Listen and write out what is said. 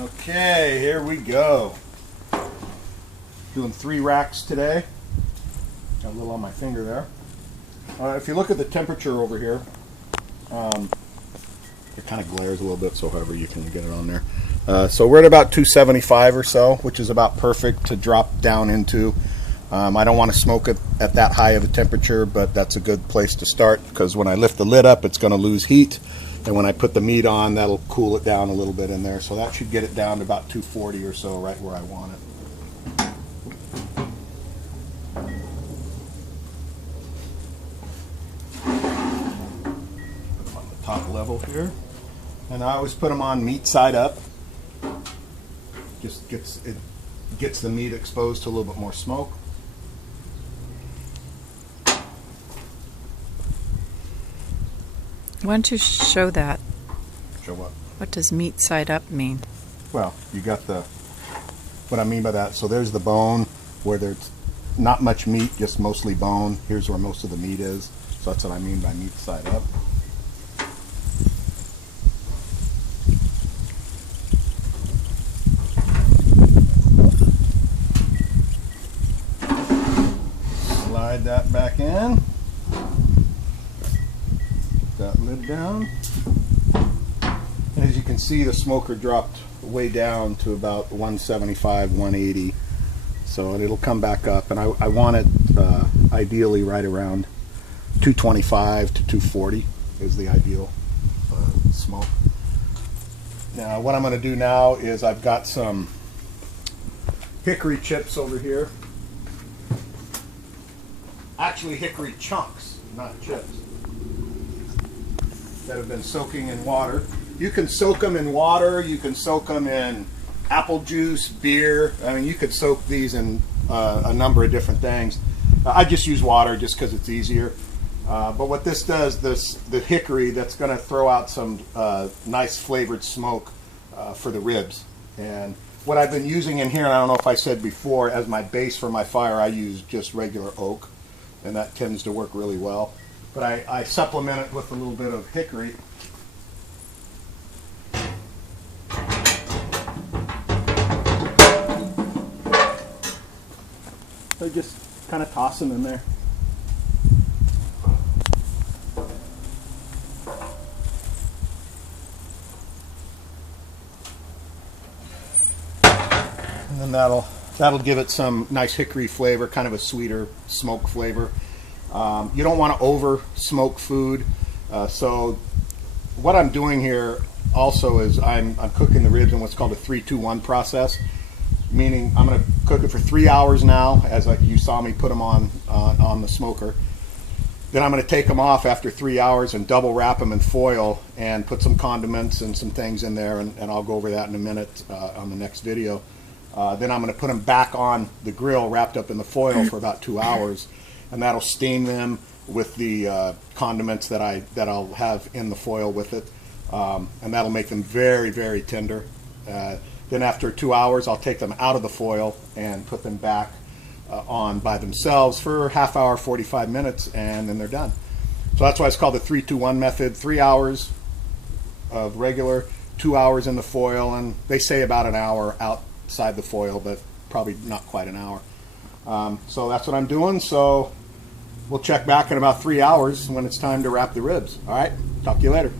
Okay, here we go. Doing 3 racks today. Got a little on my finger there. If you look at the temperature over here, it kind of glares a little bit, so however you can get it on there. So we're at about 275 or so, which is about perfect to drop down into. I don't want to smoke it at that high of a temperature, but that's a good place to start because when I lift the lid up, it's going to lose heat. And when I put the meat on, that'll cool it down a little bit in there. So that should get it down to about 240 or so, right where I want it. Put them on the top level here. And I always put them on meat side up. Just gets the meat exposed to a little bit more smoke. Why don't you show that? Show what? What does meat side up mean? Well, you got what I mean by that. So there's the bone where there's not much meat, just mostly bone. Here's where most of the meat is. So that's what I mean by meat side up. Slide that back in. That lid down, and as you can see, the smoker dropped way down to about 175, 180, so it'll come back up, and I want it ideally right around 225 to 240 is the ideal smoke. Now what I'm going to do now is I've got some hickory chips over here, actually hickory chunks, not chips, that have been soaking in water. You can soak them in water, you can soak them in apple juice, beer. I mean, you could soak these in a number of different things. I just use water just because it's easier. But what this does, the hickory, that's going to throw out some nice flavored smoke for the ribs. And what I've been using in here, and I don't know if I said before, as my base for my fire, I use just regular oak, and that tends to work really well. But I supplement it with a little bit of hickory. So just kind of toss them in there. And then that'll give it some nice hickory flavor, kind of a sweeter smoke flavor. You don't want to over smoke food, so what I'm doing here also is I'm cooking the ribs in what's called a 3-2-1 process, meaning I'm going to cook it for 3 hours now, as you saw me put them on the smoker. Then I'm going to take them off after 3 hours and double wrap them in foil and put some condiments and some things in there, and I'll go over that in a minute on the next video. Then I'm going to put them back on the grill wrapped up in the foil for about 2 hours. And that'll steam them with the condiments that I'll have in the foil with it, and that'll make them very, very tender. Then after 2 hours, I'll take them out of the foil and put them back on by themselves for a half hour, 45 minutes, and then they're done. So that's why it's called the 3-2-1 method. 3 hours of regular, 2 hours in the foil, and they say about an hour outside the foil, but probably not quite an hour. So that's what I'm doing. So we'll check back in about 3 hours when it's time to wrap the ribs. All right, talk to you later.